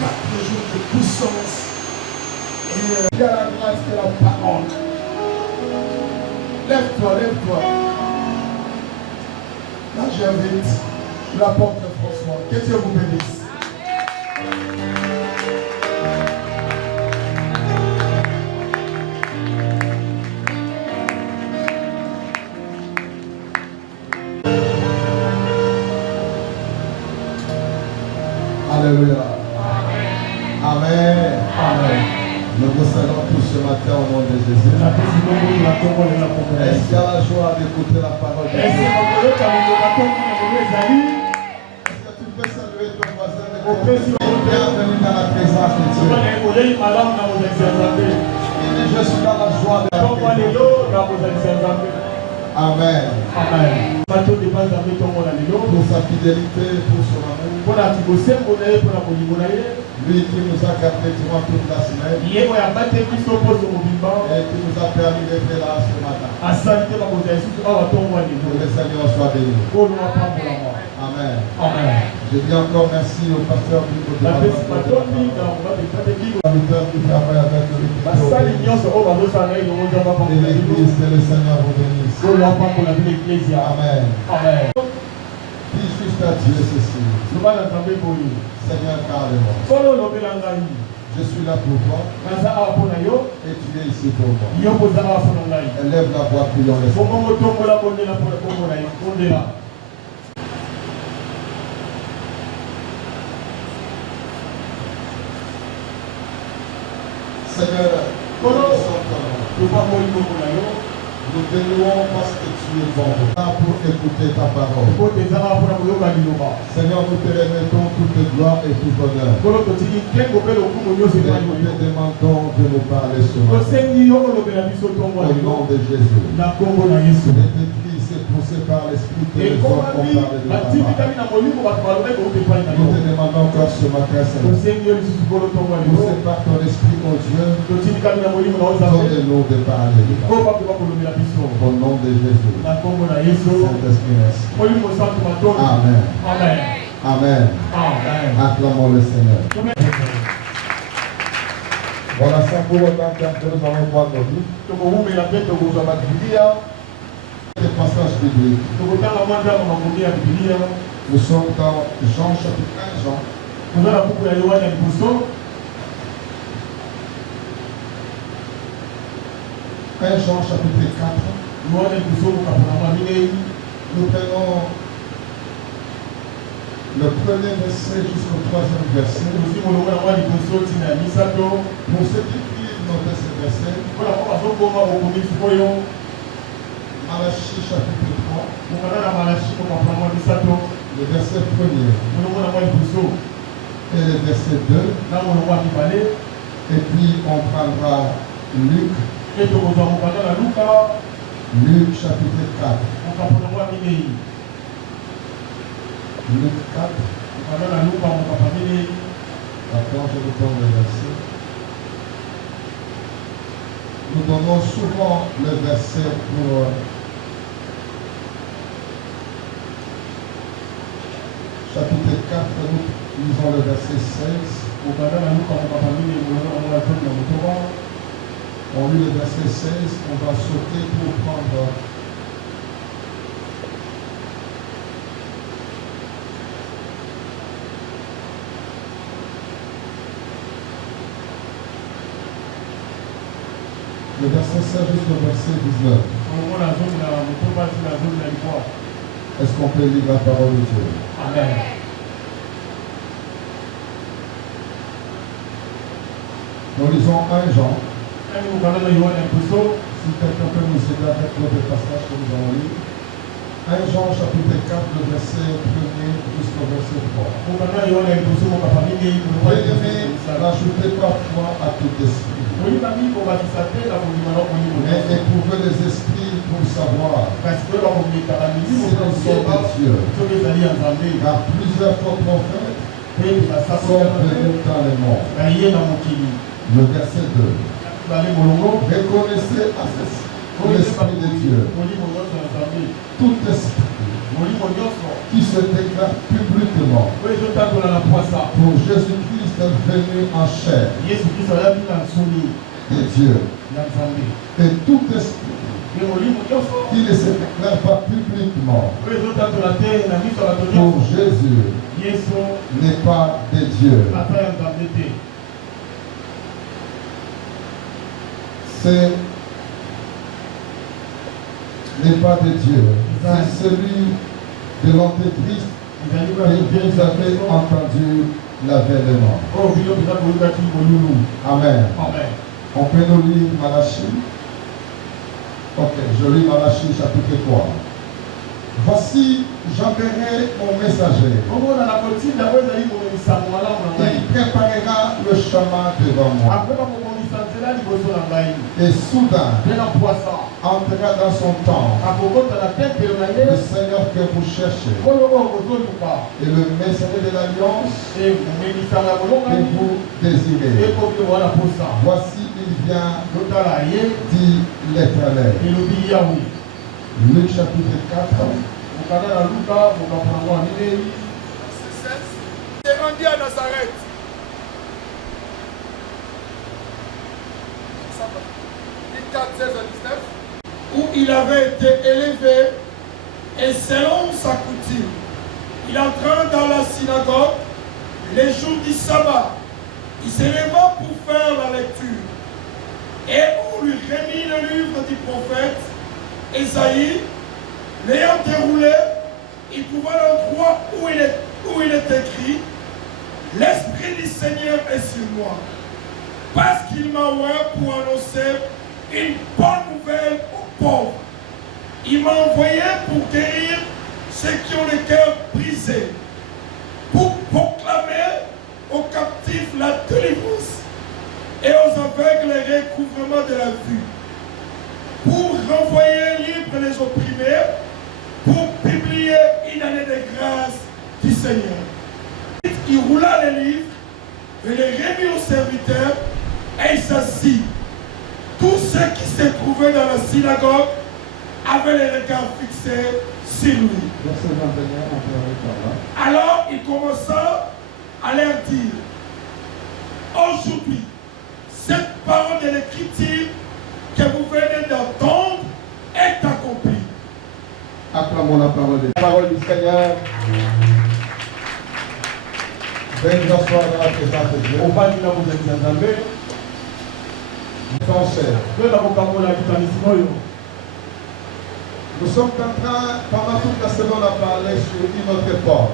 4 jours de puissance. Et il y a la grâce de la parole. Lève-toi, lève-toi. Là, j'invite l'apôtre François. Que Dieu vous bénisse. Alléluia. Amen. Amen. Nous vous saluons tous ce matin au nom de Jésus. Est-ce qu'il y a la joie d'écouter la parole de Dieu? Est-ce que tu peux saluer ton voisin de côté? Bienvenue dans la présence de Dieu. Il dit, je suis dans la joie de la présence. Amen. Amen. Pour sa fidélité, pour son amour. Lui qui nous a gardés durant toute la semaine. Et qui nous a permis d'être là ce matin. Que le Seigneur soit béni. Amen. Amen. Je dis encore merci au pasteur qui travaille avec le l'église, que le Seigneur vous bénisse. Amen. Amen. Dis juste à Dieu ceci. Seigneur, garde-moi. Je suis là pour toi. Et tu es ici pour moi. Élève la voix, prions le Seigneur. Seigneur, nous te louons parce que tu es bon. Pour écouter ta parole. Seigneur, nous te remettons toute gloire et tout honneur. Et nous te demandons de nous parler ce matin. Au nom de Jésus. C'est poussé par l'Esprit que les hommes ont parlé de ta parole. Nous te demandons encore ce matin, Seigneur. Poussé par ton Esprit, mon Dieu, donne-nous de parler de ta parole. Au nom de Jésus. Saint-Esprit, merci. Amen. Amen. Amen. Acclamons le Seigneur. Voilà, sans pour autant que nous allons voir nos vies. Des passages bibliques. Nous sommes dans Jean chapitre 1 Jean. 1 Jean chapitre 4. Nous prenons le premier verset jusqu'au troisième verset. Pour ceux qui prient noter ce verset. Malachie chapitre 3. Le verset 1er. Et le verset 2. Et puis on prendra Luc. Luc chapitre 4. Luc 4. Attends, je vous donne le verset. Nous donnons souvent le verset pour chapitre 4, nous lisons le verset 16. On lit le verset 16, on va sauter pour prendre le verset 16 jusqu'au verset 19. Est-ce qu'on peut lire la parole de Dieu? Amen. Nous lisons 1 Jean. Si quelqu'un peut nous aider avec l'autre passage que nous allons lire. 1 Jean chapitre 4, le verset 1er jusqu'au verset 3. Bien-aimés, n'ajoutez pas foi à tout esprit. Mais éprouvez les esprits pour savoir si nous sommes de Dieu. Car plusieurs faux prophètes sont venus dans le monde. Le verset 2. Reconnaissez à l'Esprit de Dieu. Tout esprit qui se déclare publiquement pour Jésus-Christ venu en chair de Dieu. Et tout esprit qui ne se déclare pas publiquement pour Jésus n'est pas de Dieu. C'est n'est pas de Dieu. C'est celui de l'Antéchrist que vous avez entendu l'avènement. Amen. On peut nous lire Malachie. Ok, je lis Malachie chapitre 3. Voici, j'enverrai mon messager. Il préparera le chemin devant moi. Et soudain, entrera dans son temps le Seigneur que vous cherchez. Et le messager de l'alliance que vous désirez. Voici, il vient, dit l'Éternel. Luc chapitre 4. C'est rendu à Nazareth. Luc 4, 16 à 19. Où il avait été élevé et selon sa coutume, il entra dans la synagogue les jours du sabbat. Il se leva pour faire la lecture. Et on lui remit le livre du prophète Ésaïe. L'ayant déroulé, il trouva l'endroit où il est écrit: l'Esprit du Seigneur est sur moi, parce qu'il m'a envoyé pour annoncer une bonne nouvelle aux pauvres. Il m'a envoyé pour guérir ceux qui ont le cœur brisé, pour proclamer aux captifs la délivrance et aux aveugles le recouvrement de la vue, pour renvoyer libres les opprimés, pour publier une année de grâce du Seigneur. Il roula les livres, et les remit aux serviteurs, et il s'assit. Tous ceux qui se trouvaient dans la synagogue avaient les regards fixés sur lui. Alors il commença à leur dire: aujourd'hui, cette parole de l'Écriture que vous venez d'entendre est accomplie. Acclamons la parole du Seigneur. Venez vous asseoir dans la présence de Dieu. Pensez. Nous sommes en train, pendant toute la semaine, à parler sur une autre porte.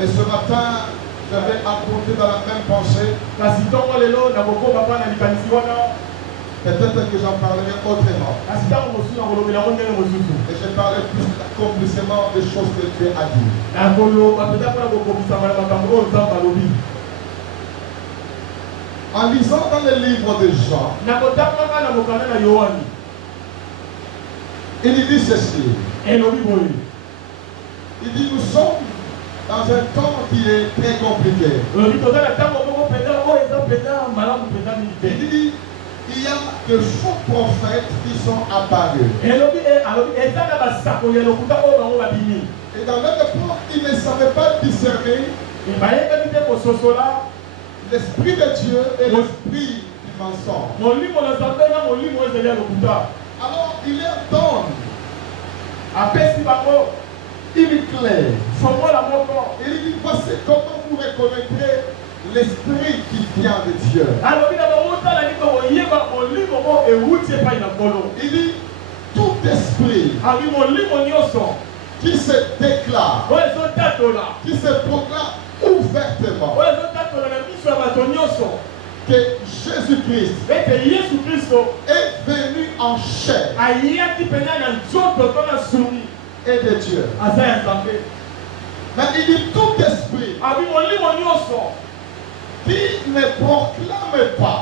Et ce matin, je vais apporter dans la même pensée. Peut-être que j'en parlerai autrement. Et je parlerai plus d'accomplissement des choses que Dieu a dit. En lisant dans le livre de Jean, il dit ceci. Il dit: nous sommes dans un temps qui est très compliqué. Il dit: il y a de faux prophètes qui sont apparus. Et dans notre temps, ils ne savaient pas discerner l'esprit de Dieu et l'esprit du mensonge. Alors il leur donne une clé. Il dit: voici comment vous reconnaîtrez l'esprit qui vient de Dieu. Il dit: tout esprit qui se déclare, qui se proclame ouvertement que Jésus-Christ est venu en chair et de Dieu. Mais il dit: tout esprit qui ne proclame pas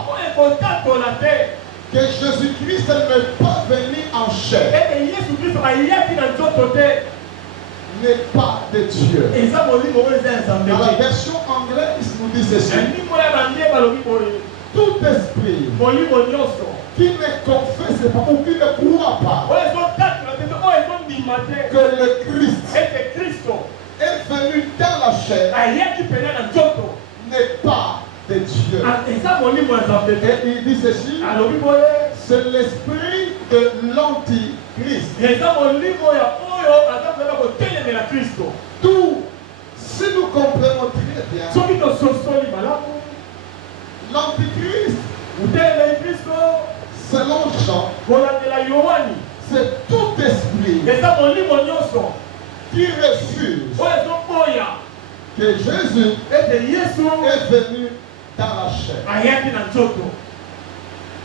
que Jésus-Christ n'est pas venu en chair n'est pas de Dieu. Dans la version anglaise, nous dit ceci: tout esprit qui ne confesse pas ou qui ne croit pas que le Christ est venu dans la chair n'est pas de Dieu. Et il dit ceci, c'est l'esprit de l'antichrist. Tout, si nous comprenons très bien, l'antichrist, selon Jean, c'est tout esprit qui refuse que Jésus est venu dans la chair.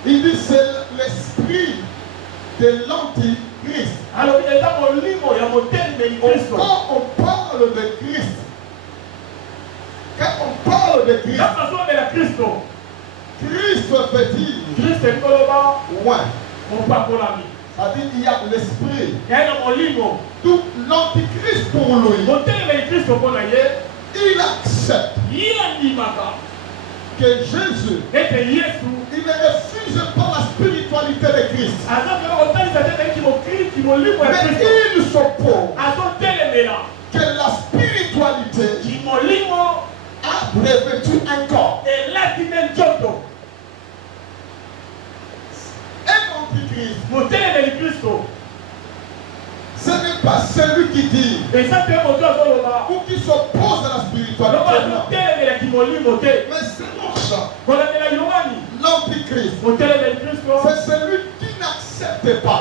Il dit c'est l'esprit de l'antichrist. Quand on parle de Christ, Christ veut dire ouais. C'est-à-dire il y a l'esprit. Tout l'antichrist pour lui, il accepte que Jésus, il ne refuse pas la spiritualité de Christ. Mais il s'oppose que la spiritualité a revêtu un corps. Un antichrist, ce n'est pas celui qui dit ou qui s'oppose à la spiritualité. Mais selon ça, l'antichrist, c'est celui qui n'accepte pas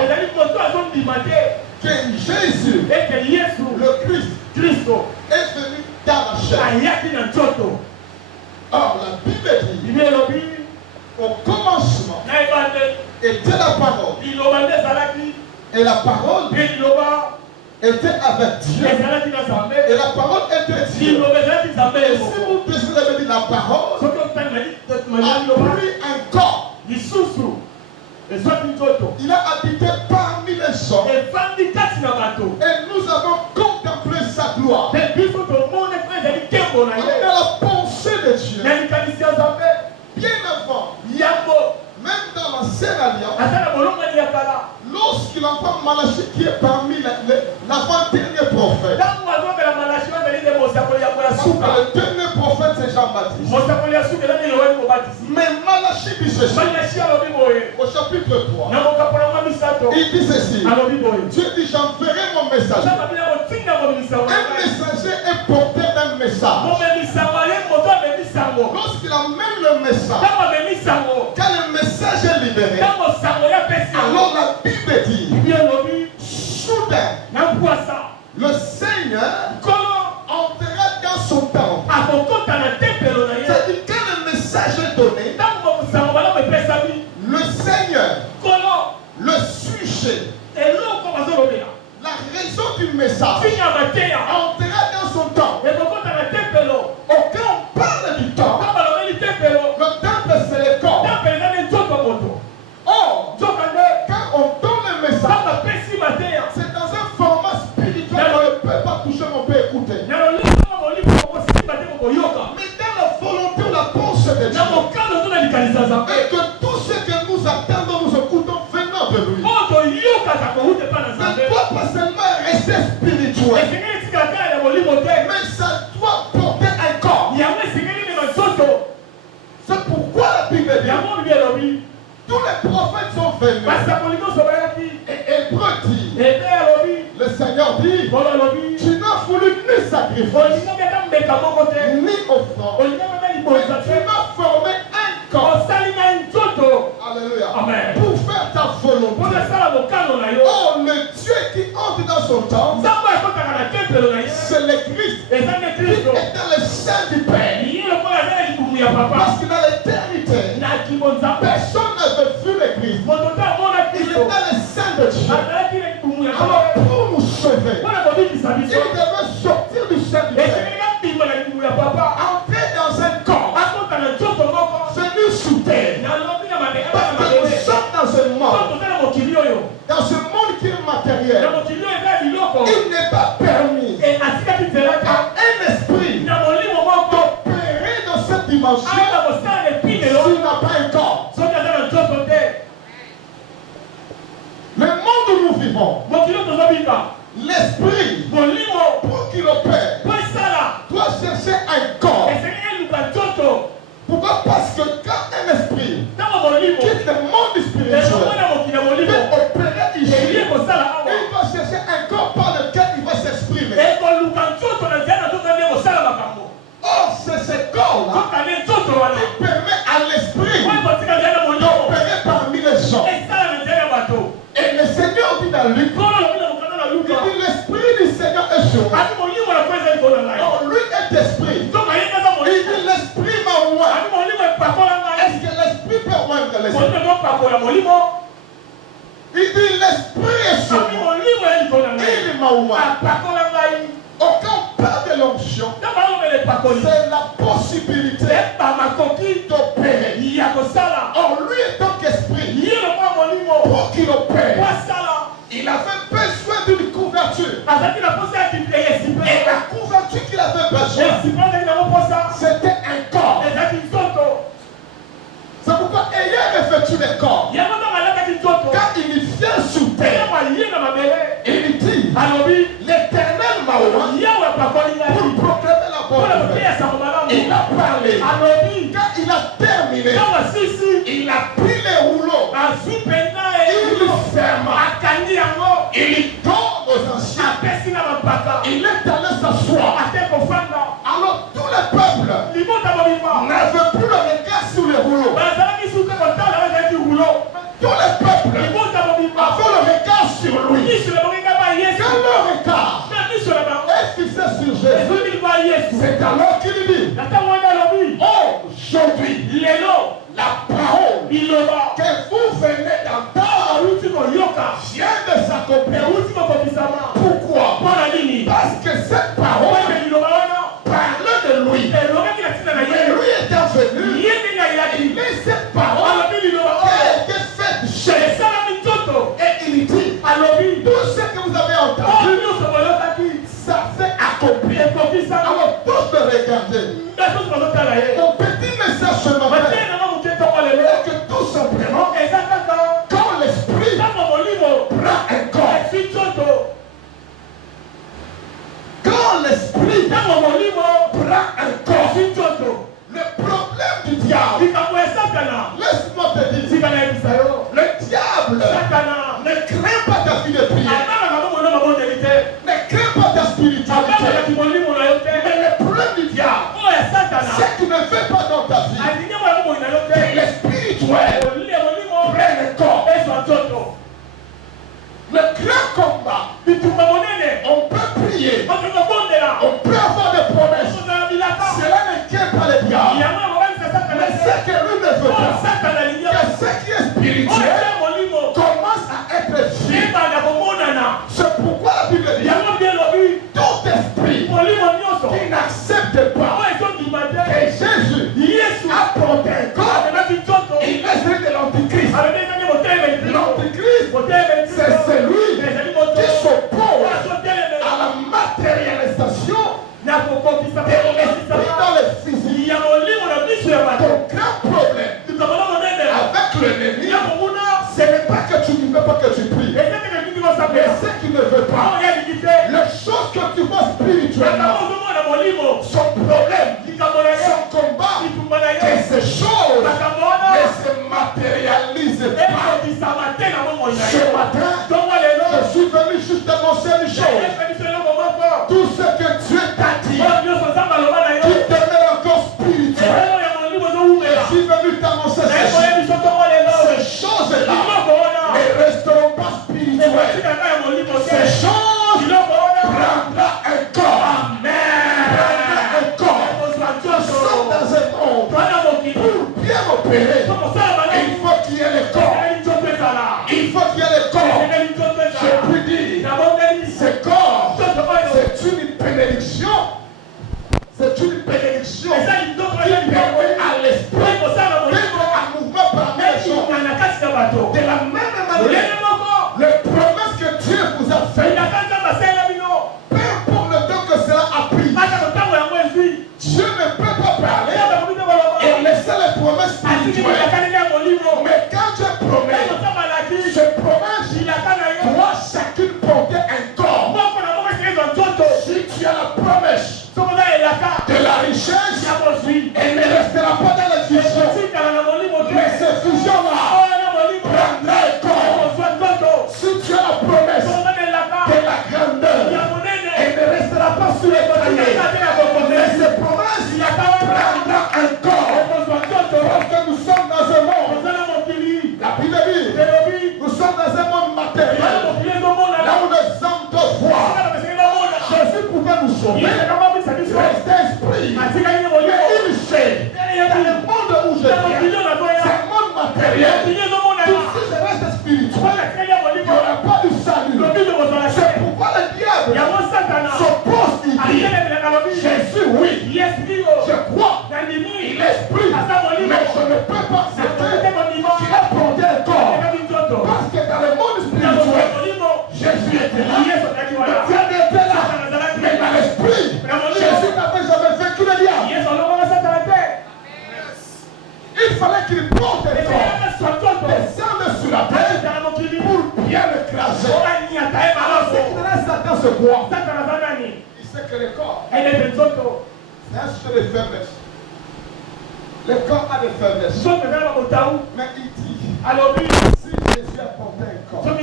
que Jésus, le Christ, est venu dans la chair. Or, la Bible dit au commencement était la parole. Et la parole était avec Dieu. Et la parole était Dieu. Et si vous désirez dire la parole a pris un corps. Il a habité parmi les hommes. Et nous avons contemplé sa gloire. On a la pensée de Dieu. Bien avant, même dans l'ancienne alliance, lorsqu'il entend Malachie qui est parmi l'avant-dernier prophète, le dernier prophète c'est Jean-Baptiste. Mais Malachie dit ceci au chapitre 3. Il dit ceci. Dieu dit j'enverrai mon messager. Un messager est porteur d'un message. Lorsqu'il amène le message, quand le message est libéré, alors la Bible dit soudain le Seigneur entrera dans son temple. C'est-à-dire quand le message est donné, le Seigneur, le sujet, la raison du message entrera dans son temple. Quand on parle du temple, le temple c'est le corps. Or, quand on donne le message, c'est dans un format spirituel qu'on ne peut pas toucher, on peut écouter. Mais dans la volonté ou la pensée de Dieu, et que tout ce que nous attendons, nous écoutons venant de lui, ne doit pas seulement rester spirituel, mais ça doit porter un corps. C'est pourquoi la Bible dit tous les prophètes sont venus. Et Hébreu dit, le Seigneur dit, tu n'as voulu ni sacrifice, ni offrande, mais tu m'as formé un corps. Alléluia. Amen. Pour faire ta volonté. Oh, le Dieu qui entre dans son temple, c'est le Christ qui est dans le sein du Père. Parce qu'il a l'éternité. Personne n'avait vu le Christ. Il est dans le sein de Dieu. Alors pour nous sauver, il devait sortir du sein du Père, entrer dans un corps venu sous terre. Parce que nous sommes dans un monde qui est matériel. Il n'est pas permis à un esprit d'opérer dans cette dimension chercher un corps. Pourquoi? Parce que quand un esprit quitte le monde spirituel peut opérer ici, il va chercher un corps par lequel il va s'exprimer. Or, c'est ce corps-là qui permet à l'esprit d'opérer parmi les gens. Et le Seigneur dit dans Luc, il dit l'esprit du Seigneur est sur moi. Alors lui est esprit. Il dit l'esprit m'a oint. Est-ce que l'esprit peut oindre l'esprit? Il dit l'esprit est sur moi. Il m'a oint. Quand on parle de l'onction, c'est la possibilité d'opérer. Or lui étant qu'esprit, pour qu'il opère, il avait besoin d'une couverture. Et la couverture qu'il avait besoin, c'était un corps. C'est pourquoi ayant revêtu le corps, quand il vient sur terre, il dit l'Éternel m'a oint pour proclamer la bonne nouvelle. Il a parlé. Quand il a terminé, il a pris les rouleaux, il ferme, il donne aux anciens, il est allé s'asseoir. Alors tout le peuple n'avait plus le regard sur les rouleaux. Tout le peuple avait le regard sur lui. Quand le regard est fixé sur Jésus, c'est alors qu'il dit, aujourd'hui, la parole que vous venez d'entendre vient de s'accomplir. Pourquoi? Parce que cette parole parlait de lui. Mais lui étant venu, il met cette parole qui a été faite chez lui. Et il dit, tout ce que vous avez entendu, ça s'est accompli. Alors tous me regardez. Mon petit message ce matin est que tout simplement, quand l'esprit prend un corps, quand l'esprit prend un corps, le problème du diable, laisse-moi te dire, le diable ne craint pas ta vie de prière, ne craint pas ta spiritualité. Mais le problème du diable, c'est qu'il ne fait pas dans ta vie que le spirituel prenne le corps. Le grand combat, on peut prier, on peut avoir des promesses. Cela ne tient pas le diable. Mais ce que lui ne veut pas, que ce qui est spirituel commence à être vieux. C'est pourquoi la Bible dit tout esprit qui n'accepte pas que Jésus a porté un corps, il est celui de l'Antichrist. L'Antichrist, c'est celui qui s'oppose à la matérialisation de l'esprit dans le physique. Ton grand problème avec l'ennemi, ce n'est pas que tu ne veux pas que tu pries, mais ce qu'il ne veut pas. Les choses que tu vois spirituellement, son problème, son combat, que ces choses ne se matérialisent pas. Ce matin, je suis venu juste annoncer une chose. Tout ce que Dieu t'a dit, qui demeure encore spirituel, je suis venu t'annoncer ces choses-là ne resteront pas spirituelles. Ces choses prendra un corps. Amen. Prendra un corps. Nous sommes dans un monde pour bien opérer. Il faut qu'il y ait le corps. Il faut qu'il y ait le corps. Je puis dire, ce corps, c'est une bénédiction. C'est une bénédiction qui permet à l'esprit d'être en mouvement parmi les gens. De la même manière, les promesses que Dieu vous a faites, peu importe le temps que cela a pris, Dieu ne peut pas parler et laisser les promesses spirituelles. Mais quand Dieu promet, ce promesse doit chacune porter un corps. Si tu as la promesse de la vie. Elle ne restera pas dans la fusion. Mais cette fusion-là prendra un corps. Si tu as la promesse de la grandeur, elle ne restera pas sur les paliers. Mais cette promesse prendra un corps. Parce que nous sommes dans un monde. La Bible dit, nous sommes dans un monde matériel. Là où les hommes doivent voir. Jésus pouvait nous sauver. Restez esprit. Mais il sait, dans le monde où je viens, c'est un monde matériel. Donc si je reste spirituel, il n'y aura pas de salut. C'est pourquoi le diable s'oppose, il dit, Jésus, oui, je crois, il est esprit, mais je ne peux pas accepter qu'il a porté un corps. Parce que dans le monde spirituel, Jésus était là, le diable était là, mais dans l'esprit, Jésus n'avait jamais vécu le diable. Il fallait qu'il porte un corps, descende sur la terre pour bien l'écraser. Alors ce qui reste Satan se croit. Il sait que le corps, c'est un sujet de faiblesse. Le corps a des faiblesses. Mais il dit, si Jésus a porté un corps, et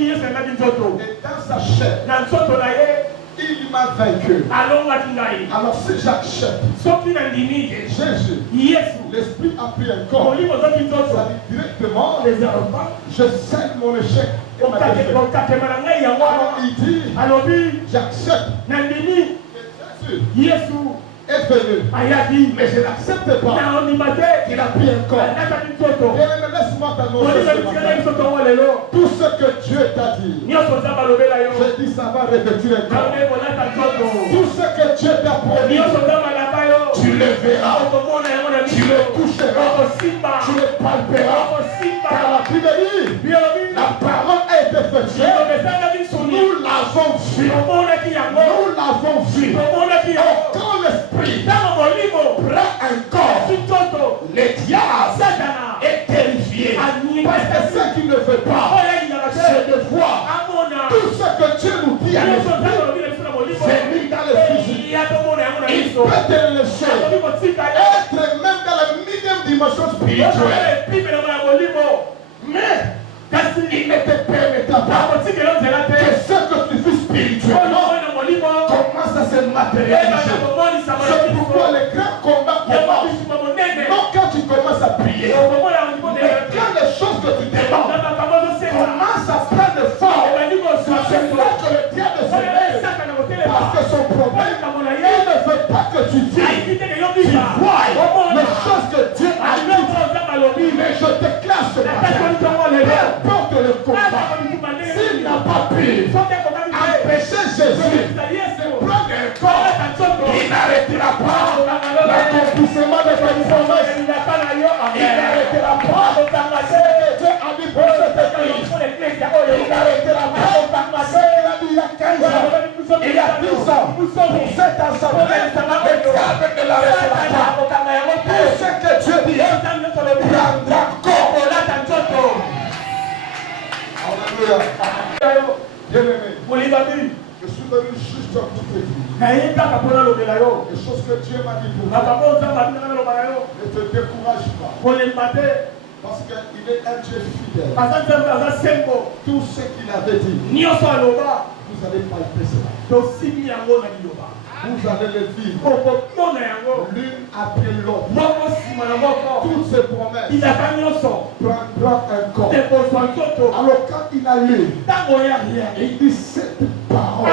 dans sa chair, il m'a vaincu. Alors si j'accepte et Jésus, l'esprit a pris un corps, ça dit directement, je scelle mon échec et ma défaite. Alors il dit, j'accepte que Jésus est venu, mais je n'accepte pas qu'il a pris un corps. Et laisse-moi t'annoncer ce matin, tout ce que Dieu t'a dit, je dis ça va revêtir un corps. Tout ce que Dieu t'a promis, tu le verras, tu le toucheras, tu le palperas. Car la Bible dit, la parole a été faite. Nous l'avons vu. Nous l'avons vu. Quand l'esprit prend un corps, le diable est terrifié. Parce que ce qu'il ne veut pas, c'est de voir tout ce que Dieu nous dit à l'esprit venir dans le physique. Il peut te laisser être même dans la minime dimension spirituelle. Mais il ne te permettra pas que ce que tu fais spirituellement commence à se matérialiser. C'est pourquoi les grands combats commencent. Non quand tu commences à prier, mais quand les choses que tu demandes commencent à prendre forme, c'est là que le diable se lève. Parce que son problème, il ne veut pas que tu vives. Tu vois les choses que Dieu a dit. Mais je te classe ce matin. Peu importe le combat, s'il n'a pas pu empêcher Jésus de prendre un corps, il n'arrêtera pas l'accomplissement de sa promesse. Il n'arrêtera pas ce que Dieu a dit pour cette église. Il n'arrêtera pas ce qu'il a dit il y a 15 ans, il y a 10 ans, pour cette assemblée. Le diable ne l'arrêtera pas. Tout ce que Dieu dit prendra corps. Alléluia. Bien-aimé, je suis venu juste pour te dire les choses que Dieu m'a dit pour toi. Ne te décourage pas. Parce qu'il est un Dieu fidèle. Tout ce qu'il avait dit, vous allez palper cela. Vous allez le vivre l'une après l'autre. Toutes ces promesses prendront un corps. Alors quand il a lu, il dit cette parole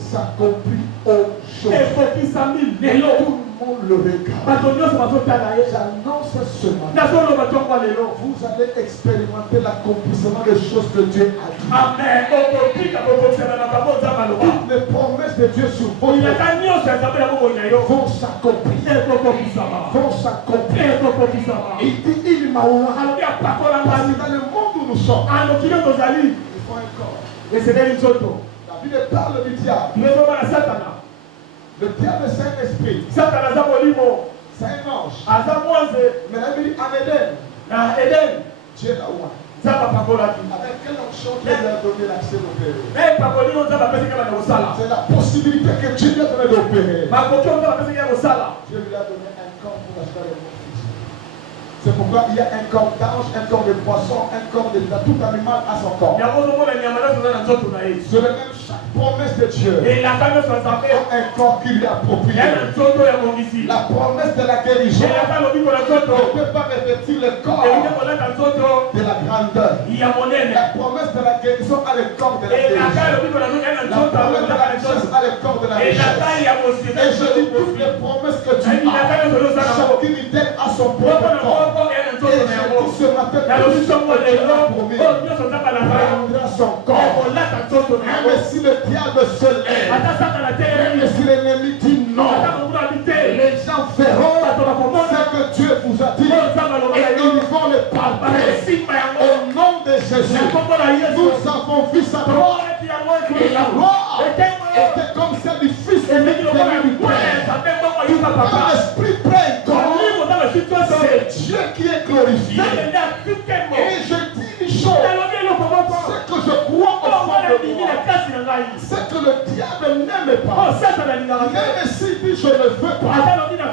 s'accomplit aujourd'hui. Tout le monde le regarde. J'annonce ce matin, vous allez expérimenter l'accomplissement des choses que Dieu a dit. Amen. Toutes les promesses de Dieu sur votre vie vont s'accomplir. Vont s'accomplir. Il dit, il m'a ouvert. Parce que dans le monde où nous sommes, il faut un corps. La Bible parle du diable. Le diable, c'est un esprit. C'est un ange. Mais la Bible dit en Éden, Dieu l'a ouvert. Avec quelle option Dieu lui a donné l'accès d'opérer? C'est la possibilité que Dieu lui a donné d'opérer. Dieu lui a donné un corps pour acheter les morts physiques. C'est pourquoi il y a un corps d'ange, un corps de poisson, un corps de tout animal à son corps. C'est le même chaque promesse de Dieu. A un corps qui lui est approprié. La promesse de la guérison ne peut pas revêtir le corps de la grandeur. La promesse de la guérison a le corps de la guérison. La promesse de la richesse a le corps de la richesse. Et je dis toutes les promesses que tu as, chacune d'elles a son propre corps. Et je dis ce matin, tout ce que Dieu a promis prendra son corps. Même si le diable se lève, même si l'ennemi dit non, les gens feront ce que Dieu vous a dit et ils vont le palper. Au nom de Jésus, nous avons vu sa gloire et la gloire était comme celle du Fils unique venu du Père. Quand l'Esprit prend corps, c'est Dieu qui est glorifié. Et je dis une chose, ce que je crois au fond de moi, c'est que le diable n'aime pas. Même s'il dit je ne veux pas,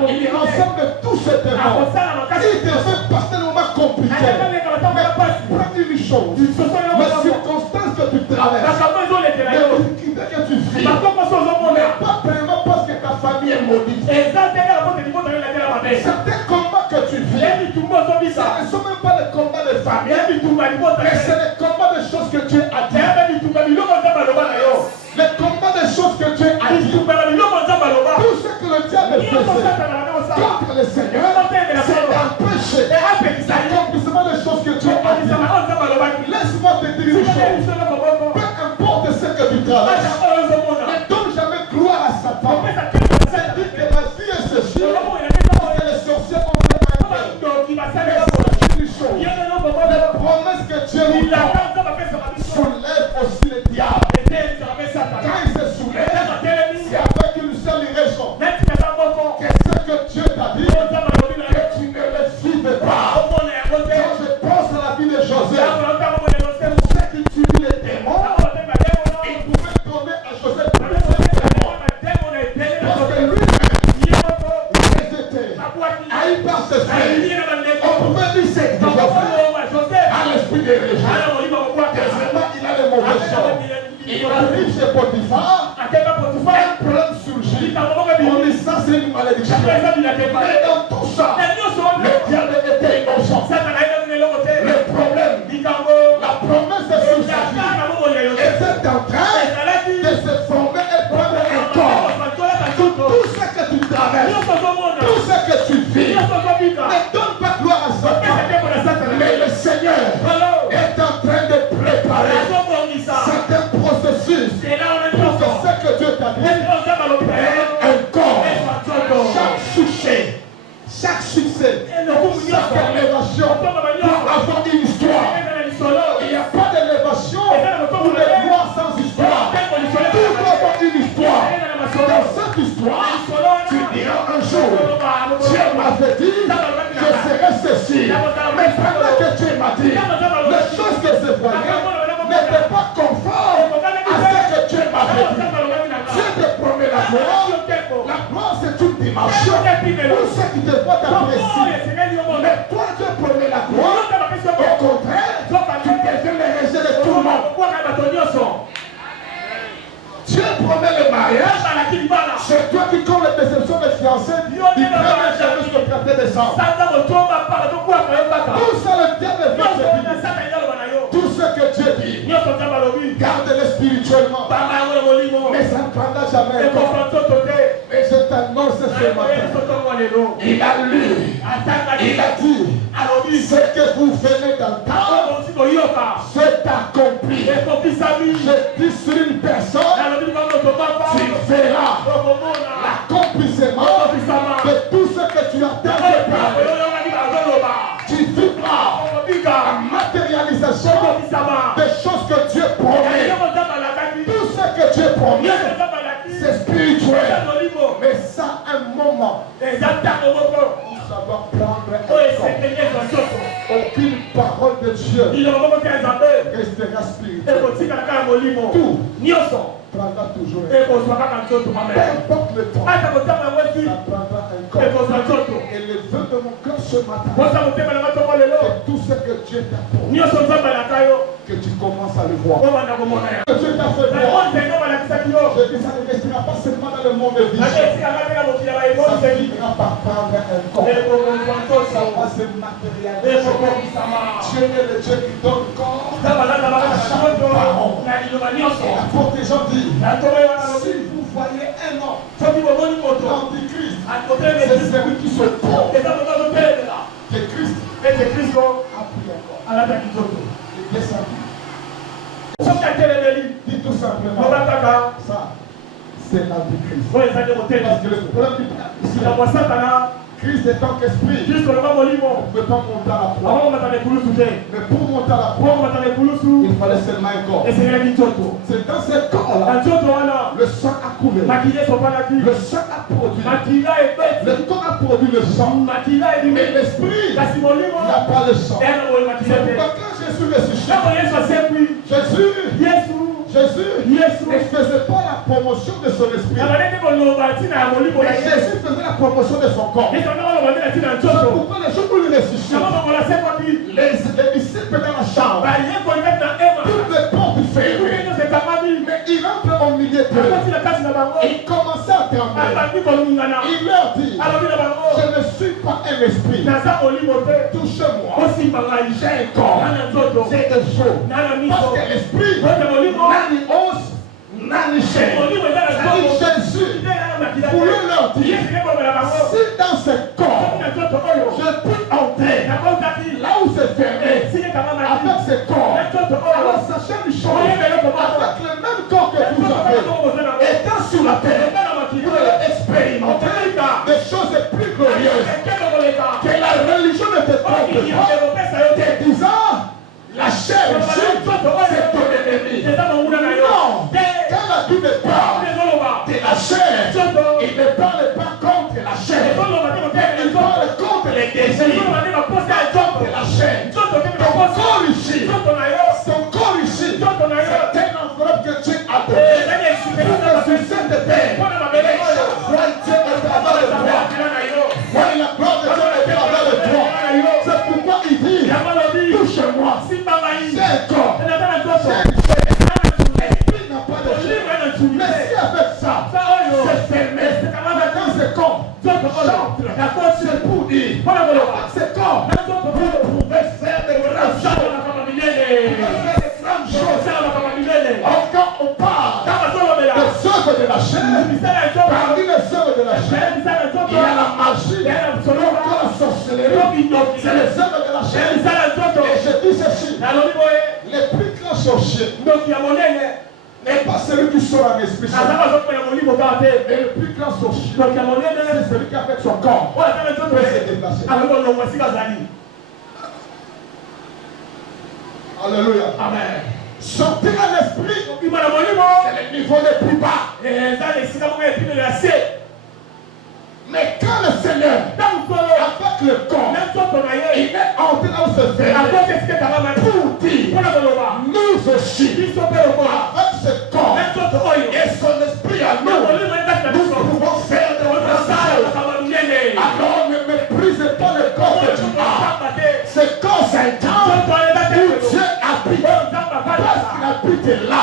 il ensemble tous ces démons. Il devait passer le moment compliqué. Mais prends une chose, les circonstances que tu traverses, les difficultés que tu vis, n'est pas vraiment parce que ta famille est maudite. Certains combats que tu vis, ce ne sont même pas les combats de famille, mais c'est les combats de choses que Dieu a dit. Les combats de choses que Dieu a dit. Tout ce que le diable faisait contre le Seigneur, c'est d'empêcher l'accomplissement des choses que Dieu a dit. Laisse-moi te dire une chose. Peu importe ce que tu traverses, ne donne jamais gloire à Satan. C'est dit que ma vie est ceci. Et les sorciers ont fait un peu. Mais c'est une chose. Les promesses que Dieu nous donne soulèvent aussi le diable. Quand il se soulève, c'est avec une seule raison. Que ce que Dieu t'a dit, que tu ne le suives pas. Quand je pense à la vie de Joseph, pour ceux qui tuent les démons, il pouvait donner à Joseph plus de démons. Parce que lui-même, il était haï par ses frères. On pouvait lui dire à l'esprit des régions. Vraiment, il a les mauvais choses. Il arrive chez Potiphar, un problème surgit. On dit ça, c'est une malédiction. Mais dans tout ça, le diable était innocent. Le problème, la promesse de ce était en train de se former et prendre un corps. Tout ce que tu traverses, tout ce que tu vis, ne donne pas gloire à Satan. Mais le Seigneur est en train de préparer certains processus pour que ce que Dieu t'a dit un corps. Chaque succès, chaque élévation doit avoir une histoire. Il n'y a pas d'élévation ou de gloire sans histoire. Tout doit avoir une histoire. Dans cette histoire, tu diras un jour, Dieu m'avait dit, je serai ceci. Mais pendant que Dieu m'a dit, les choses que je voyais n'étaient pas conformes à ce que Dieu m'avait dit. Dieu te promet la gloire. La gloire, c'est une dimension où ceux qui te voient t'apprécient. Mais toi, Dieu promet la gloire. Au contraire, tu deviens le rejet de tout le monde. Dieu promet le mariage. C'est toi qui comptes les déceptions des fiancés. Il ne jamais se traiter de sang. Tout ça, le diable veut te dire. Tout ce que Dieu dit, garde-le spirituellement. Mais ça ne prendra jamais un corps. Mais je t'annonce ce matin. Il a lu. Il a dit. Ce que vous venez d'entendre, c'est accompli. Je dis sur une personne, tu verras l'accomplissement de tout ce que tu as déclaré. Tu vivras la matérialisation des choses que Dieu promet. Tout ce que Dieu promet, c'est spirituel. Mais ça, un moment, ça va prendre un corps. Aucune parole de Dieu Dieu Il restera spirituel. Tout prendra toujours un peu importe le temps. Ça prendra un corps. Et le vœu de mon cœur ce matin, que tout ce que Dieu t'a promis, que tu commences à le voir. Que Dieu t'a fait voir. Je dis, ça ne restera pas seulement dans le monde visuel. Ça finira par prendre un corps. Ça va se matérialiser. Dieu est le Dieu qui donne corps à chaque parole. L'apôtre Jean dit, si vous voyez un homme, l'antichrist, c'est celui qui se trompe. Que Christ a pris un corps. Il est descendu. Dis tout simplement, ça, c'est l'antichrist. Parce que le problème du ici, Christ étant qu'esprit, ne peut pas monter à la croix. Mais pour monter à la croix, il fallait seulement un corps. C'est dans ce corps-là, le sang a coulé. Le sang a produit. Le corps a produit le sang. Mais l'esprit n'a pas le sang. C'est pourquoi quand Jésus ressuscite, Jésus ne faisait pas la promotion de son esprit. Mais Jésus faisait la promotion de son corps. C'est pourquoi les jours où il ressuscite, les disciples dans la chambre, toutes les portes fermées, mais il entre au milieu d'eux. Il commençait à trembler. Il leur dit, je ne suis pas un esprit. Touchez-moi. J'ai un corps. J'ai des choses. Parce que l'esprit n'a ni os, n'a ni chair. Jésus voulait leur dire, si dans ce corps, je peux entrer là où c'est fermé, avec ce corps, alors sachez une chose, avec le même corps que vous avez, étant sur la terre, vous allez expérimenter des choses plus glorieuses, que la religion ne te trompe pas, te disant, la chair ici, c'est ton ennemi. Non, quand la Bible parle de la chair, il ne parle pas contre la chair. Il parle contre les désirs. Contre la chair. Ton corps ici, c'est une enveloppe que Dieu a donnée. Pour que sur cette terre, voyez Dieu au travers de toi. Voyez la gloire de Dieu au travers de toi. C'est pourquoi il dit, touche-moi. C'est un corps. L'esprit n'a pas de chair. Mais si avec ça, c'est fermé. Dans ce corps, j'entre. C'est pour dire, avec ce corps, vous pouvez faire des grandes choses. Or, quand on parle des œuvres de la chair, parmi les œuvres de la chair, il y a la magie, encore la sorcellerie. C'est les œuvres de la chair. Et je dis ceci, les plus grands sorciers n'est pas celui qui sort en esprit. Mais le plus grand sorcier, c'est celui qui a fait son corps pour se déplacer. Alléluia. Amen. Sortir en esprit, c'est le niveau le plus bas. Mais quand le Seigneur, avec le corps, il est entré dans ce verre pour dire, nous aussi, avec ce corps et son esprit à nous pouvons faire de grandes choses. Alors ne méprisez pas le corps que tu as. Ce corps, c'est un temple où Dieu habite. Parce qu'il habite là.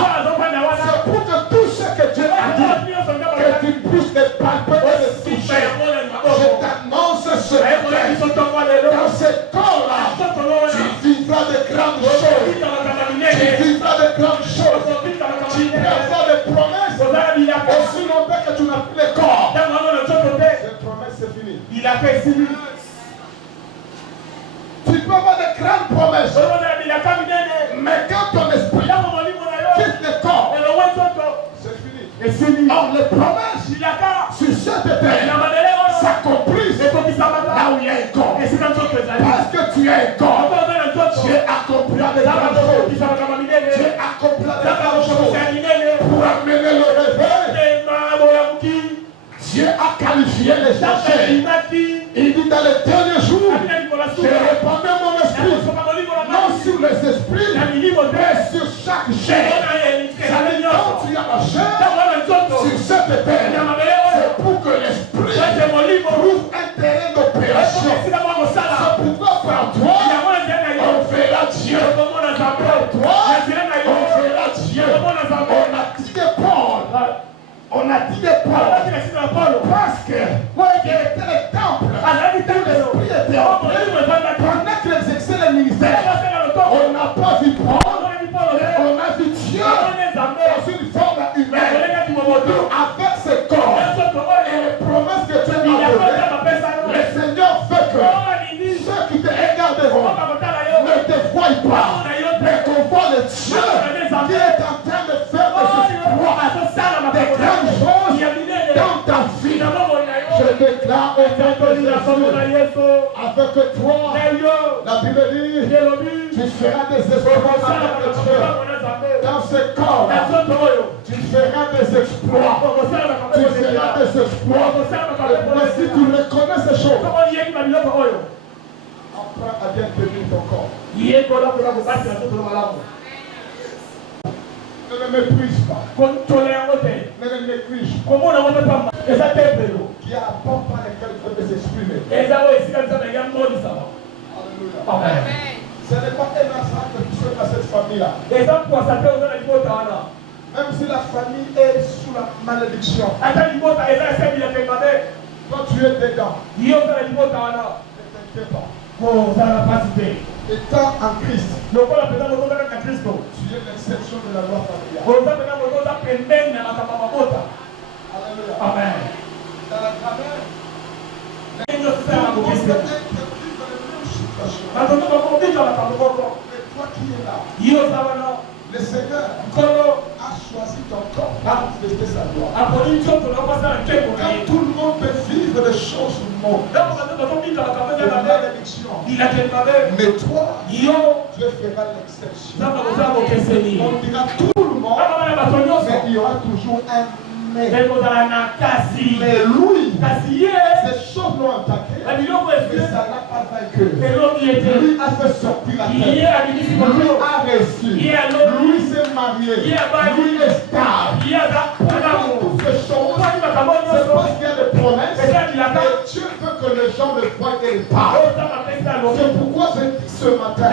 C'est pour que tout ce que Dieu a dit, que tu puisses te palper et le toucher. Je t'annonce ce matin, dans ce corps-là, tu vivras de grandes choses. Tu vivras de grandes choses. Tu peux avoir des promesses. Aussi longtemps que tu n'as plus le corps. Cette promesse, c'est fini. Il a fait fini. Tu peux avoir de grandes promesses. Mais quand ton esprit quitte le corps, c'est fini. Or, les promesses sur cette terre s'accomplissent là où il y a un corps. Parce que tu as un corps, Dieu accomplira des grandes choses. Dieu accomplira des grandes choses pour amener le réveil. Dieu a qualifié les chercheurs. Il dit dans les derniers jours, je répandrai mon esprit, non sur sur les esprits et sur chaque chair. Ça dit quand tu as la chair sur cette terre, c'est pour que l'esprit trouve un terrain d'opération. C'est pourquoi par toi, on verra Dieu. Par toi, on verra Dieu. On a dit des Paul parce que il était le temple où l'esprit était entré. Pendant qu'il exerçait le ministère, on n'a pas vu Paul, on a vu Dieu dans une forme humaine avec ce corps et les promesses que Dieu a données. Le Seigneur veut que ceux qui te regarderont ne te voient pas, mais qu'on voit le Dieu qui est en train de faire des exploits, des grandes choses dans ta vie. Je déclare au nom de Jésus, avec toi, la Bible dit, tu feras des exploits avec Dieu. Dans ce corps, tu feras des exploits. Tu feras des exploits. Mais si tu reconnais ces choses, apprends à bien tenir ton corps. Ne le méprise pas. Ne le néglige pas. Qui a un bon par lequel il peut s'exprimer. Alléluia. Amen. Ce n'est pas un massacre qui se passe à cette famille-là. Même si la famille est sous la malédiction, toi tu es dedans. Ne t'inquiète pas. Étant en Christ, tu es l'exception de la loi familiale. Alléluia. Amen. Dans la grammaire, Amen. tout le monde est introduit dans les mêmes situations. Mais toi qui es là, le Seigneur a choisi ton corps pour manifester sa gloire. Quand tout le monde peut vivre des choses au monde, de la malédiction, mais toi, Dieu fera l'exception. On dira tout le monde, mais il y aura toujours un mais lui, ces choses l'ont attaqué, mais ça n'a pas vaincu. Lui a fait sortir la terre. Lui a reçu. Lui s'est marié. Lui est stable. Toutes ces choses, c'est parce qu'il y a des promesses. Et Dieu veut que les gens le voient et le parlent. C'est pourquoi je dis ce matin,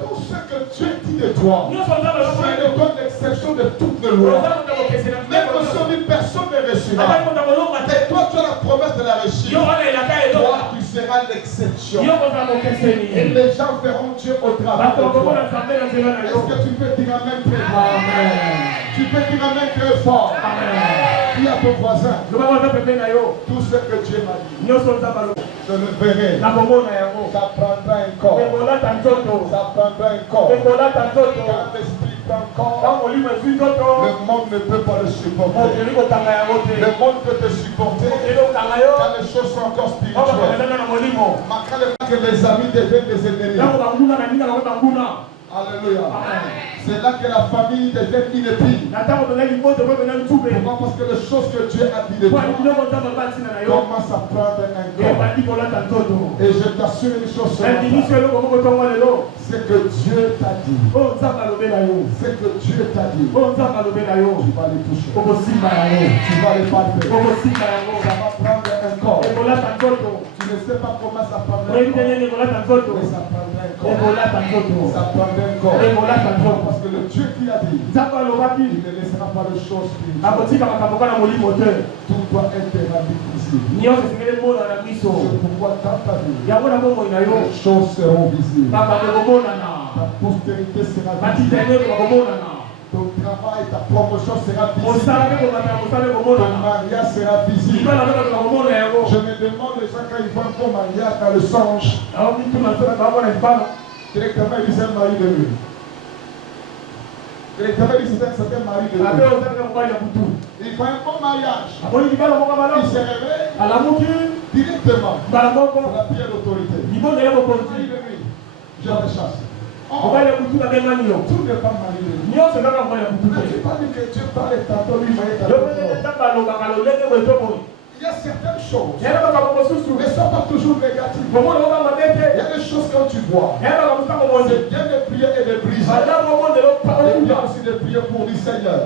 tout ce que Dieu dit de toi, c'est le don d'exception de toutes les lois. Même si personne ne réussira. Et toi, tu as la promesse de la réussite. Toi, tu seras l'exception. Et les gens verront Dieu au travail de toi. Est-ce que tu peux dire amen très fort? Tu peux dire amen très fort. Dis à ton voisin, tout ce que Dieu m'a dit, je le verrai. Ça prendra un corps. Ça prendra un corps. Car l'esprit prend corps. Le monde ne peut pas le supporter. Le monde peut te supporter quand les choses sont encore spirituelles. Malgré le fait que les amis deviennent des ennemis. Alléluia. C'est là que la famille devient inépie. Pourquoi? Parce que les choses que Dieu a dit de toi commencent à prendre un corps. Et je t'assure une chose, c'est que Dieu t'a dit. C'est que Dieu t'a dit. Tu vas les toucher. Tu vas les palper. Ça va prendre un corps. Tu ne sais pas comment ça prendra un corps. Mais ça prendra un corps. Ça prendra un corps. Parce que le Dieu qui a dit, il ne laissera pas les choses spirituelles. Tout doit être rendu visible. C'est pourquoi dans ta vie, les choses seront visibles. Ta postérité sera visible. Ton travail, ta promotion sera visible. Ton mariage sera visible. Je me demande les gens quand ils voient ton mariage dans le songe. Directement, ils disent un mari de lui. Directement, ils disent c'est un mari de lui. Il fait un bon mariage. Il se réveille directement. C'est la pierre d'autorité. Je rechasse. Tout n'est pas marié. Mais tu pas dit que Dieu parlait tantôt, lui voyait tantôt. Il y a certaines choses, ne sont pas toujours négatives. Il y a des choses quand tu vois, c'est bien de l'Église. Et puis aussi de prier pour lui, Seigneur.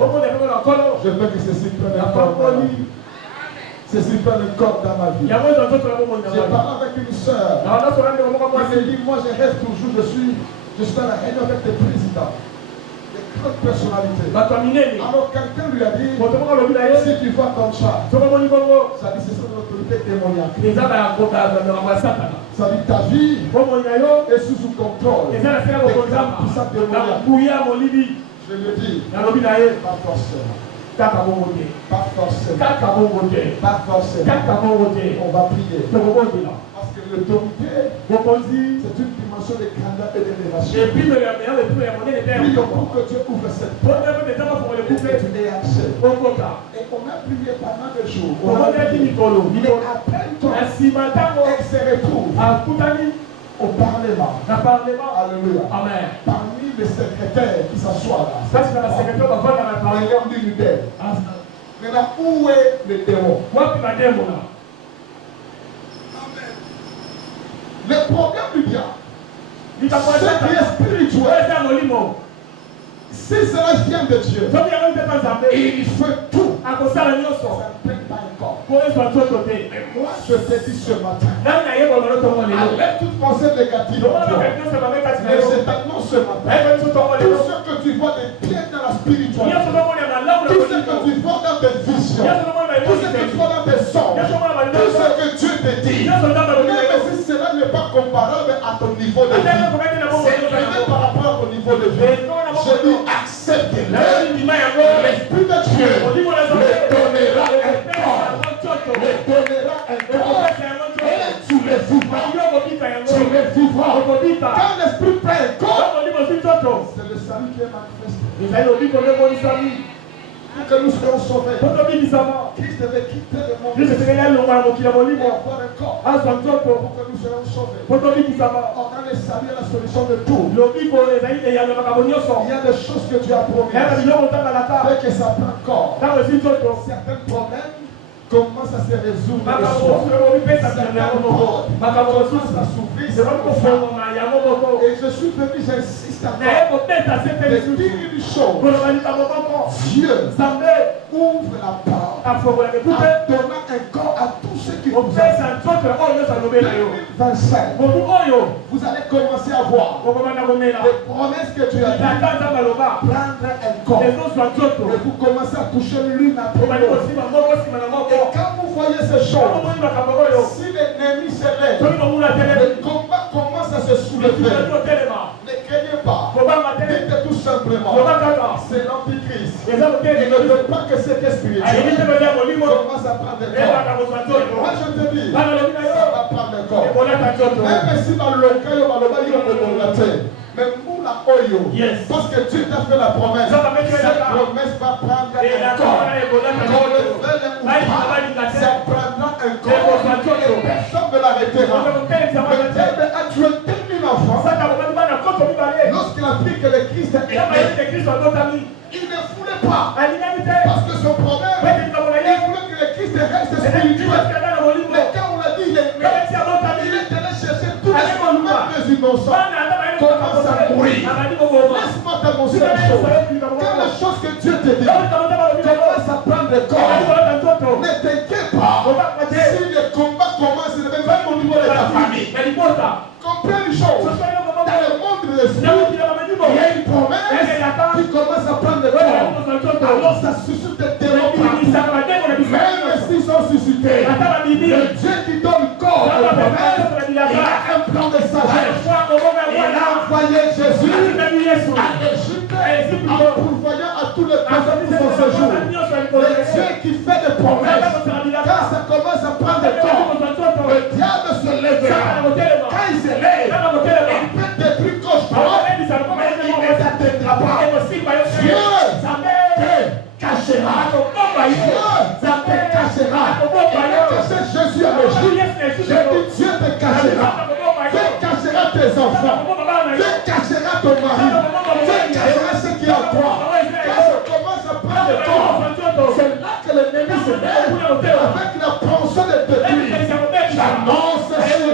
Je veux que ceci prenne un corps dans ma vie. Ceci prenne un corps dans ma vie. J'ai parlé avec une sœur. Elle dit, moi je rêve toujours, je suis dans la réunion avec des présidents. Personnalité. Alors quelqu'un lui a dit, si tu vois comme ça dit c'est ça l'autorité démoniaque. Ça dit ta vie est sous contrôle. Je le dis, pas forcément. Pas forcément. Pas forcément. On va prier. Parce que l'autorité, c'est une dimension de grandeur et d'élévation. Prions pour que Dieu ouvre cette porte. Et tu aies accès. Et on a prié pendant des jours. Il est après toi. Elle se retrouve au Parlement. Alléluia. Amen. Parmi les secrétaires qui s'assoient là. Maintenant, où est le démon? Le problème du diable, ce qui est spirituel, si cela vient de Dieu, il fait tout. Ça ne peut pas encore. Mais moi, je te dis ce matin, avec toute pensée négative, mais c'est non ce matin, tout ce que tu vois de bien dans la spiritualité, tout ce que tu vois dans tes visions, tout ce que tu vois dans tes songes, tout ce que Dieu te dit, même si cela n'est pas comparable à ton niveau de vie, c'est élevé par rapport au niveau de vie, je dis accepte-le. L'Esprit de Dieu le donnera un corps. Le donnera un corps. Et tu le vivras. Tu le vivras. Quand l'Esprit prend un corps, c'est le salut qui est manifesté. Pour que nous soyons sauvés, Christ devait quitter le monde et avoir un corps pour que nous soyons sauvés. On a le salut et la solution de tout. Il y a des choses que Dieu a promis. Dès que ça prend corps, certains problèmes commencent à se résoudre. Certains portes commencent à s'ouvrir. Et je suis venu, j'insiste encore, de dire une chose. Dieu ouvre la porte en donnant un corps à tous ceux qui vous aiment. 2025, vous allez commencer à voir les promesses que Dieu a dit. Prendre un corps. Et vous commencez à toucher l'une après l'autre. Et quand vous voyez ces choses, si l'ennemi se lève, le combat commence à se soulever. Ne craignez pas. Dites tout simplement, c'est l'antichrist. Il ne veut pas que cet esprit commence à prendre le corps. Moi je te dis, ça va prendre le corps. Même si dans le cas, il va le mais Moula Oyo, parce que Dieu t'a fait la promesse, cette promesse va prendre un corps. Qu'on le veuille ou pas, ça prendra un corps. Et personne ne l'arrêtera. Le diable a tué 2000 enfants. Lorsqu'il a appris que le Christ est né, il ne voulait pas. Parce que son problème, il voulait que le Christ reste spirituel. Mais quand on l'a dit, il est né, il est allé chercher tous les innocents. Commence à mourir. Laisse-moi t'annoncer une chose. Quand les choses que Dieu te dit commence à prendre le corps, ne t'inquiète pas. Si le combat commence, même au niveau de ta famille, comprends une chose. Dans le monde de l'esprit, il y a une promesse qui commence à prendre le corps. Alors ça suscite des démons. Même s'ils sont suscités, le Dieu qui donne corps à la promesse, il a un plan de sagesse. Il a envoyé Jésus à l'Égypte en pourvoyant à tous les peuples pour son séjour. Le Dieu qui fait des promesses, quand ça commence à prendre des corps, le diable se lèvera. Quand il se lève, il peut détruire gauche droite, mais il ne t'atteindra pas. Dieu te cachera. Dieu te cachera. Il a caché Jésus à l'Égypte. J'ai dit Dieu te cachera. Dieu cachera tes enfants. Dieu cachera ton mari. Dieu cachera ce qui est en toi. Quand ça commence à prendre le corps, c'est là que l'ennemi se lève avec la pensée de détruire. J'annonce ceci.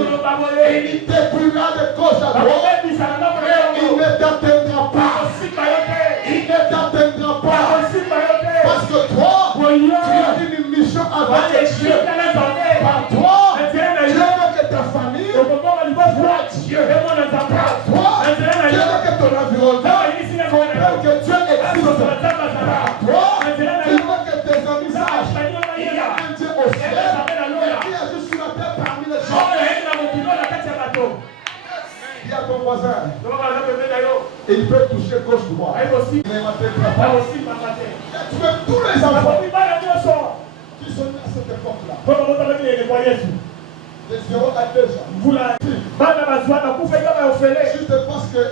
Il détruira de gauche à droite. Et il ne t'atteindra pas. ta famille voit Dieu. Par toi, quel est ton environnement, comprends que Dieu existe. Par toi, tu veux que tes amis sachent qu'il y a un Dieu au ciel et qui agit sur la terre parmi les gens. Dis à ton voisin, et il peut toucher gauche droite. Il est matin travail. Tu veux tous les enfants qui sont nés à cette époque-là. De 0 à 2 ans. Juste parce que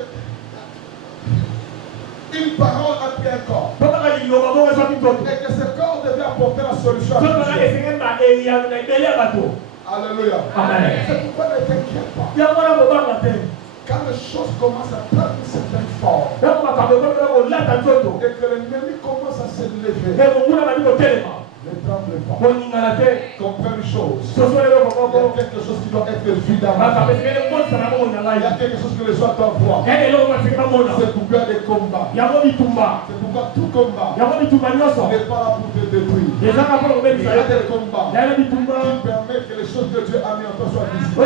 une parole a pris un corps. Et que ce corps devait apporter la solution à tout. Alléluia. C'est pourquoi ne t'inquiète pas. Quand les choses commencent à prendre une certaine forme et que l'ennemi commence à se lever, ne tremble pas. Comprends une chose. Il y a quelque chose qui doit être vu d'avant. Il y a quelque chose que les gens doivent voir. C'est pourquoi des combats. C'est pourquoi tout combat n'est pas là pour te détruire. Il y a des combats qui permettent que les choses que Dieu a mis en toi soient visibles.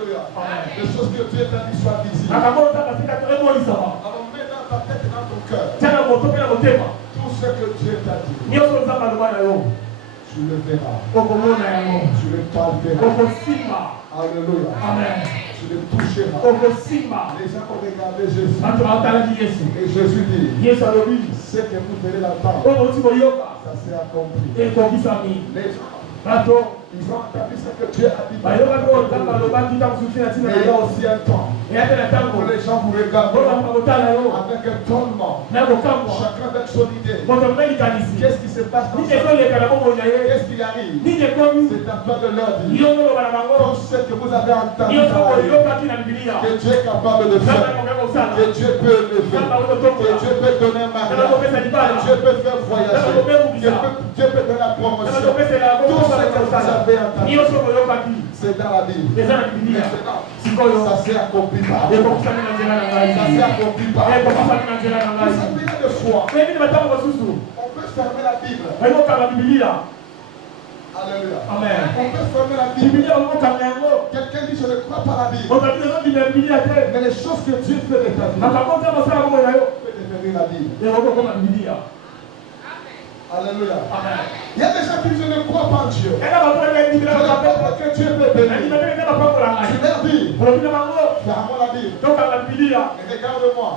Alléluia. Les choses que Dieu t'a dit soient visibles. Alors mets dans ta tête et dans ton cœur tout ce que Dieu t'a dit. Tu le verras. Tu le palperas. Alléluia. Amen. Tu le toucheras. Les gens ont regardé Jésus. Et Jésus dit, ce que vous venez d'entendre, ça s'est accompli. Les gens, ils ont entendu ce que Dieu a dit. Mais il y a aussi un temps où les gens vous regardent avec un tournement. Chacun avec son idée. Qu'est-ce qui se passe dans ça? Qu'est-ce qui arrive? C'est à toi de leur dire tout ce que vous avez entendu que Dieu est capable de faire, que Dieu peut lever, que Dieu peut donner un mariage, que Dieu peut faire voyager, que Dieu peut donner la promotion. Tout ce que vous avez entendu, c'est dans la Bible. Maintenant, ça s'est accompli par ça s'est accompli par vous savez, de foi, on peut fermer la Bible. Alléluia. Amen. On peut fermer la Bible. Quelqu'un dit je ne crois pas la Bible. Mais les choses que Dieu fait de ta vie peut devenir la Bible. Alléluia. Amen. Il y a des gens qui disent je ne crois pas en Dieu. Je ne crois pas que Dieu peut bénir. Tu leur dis, ferme-moi la Bible. Et regarde-moi.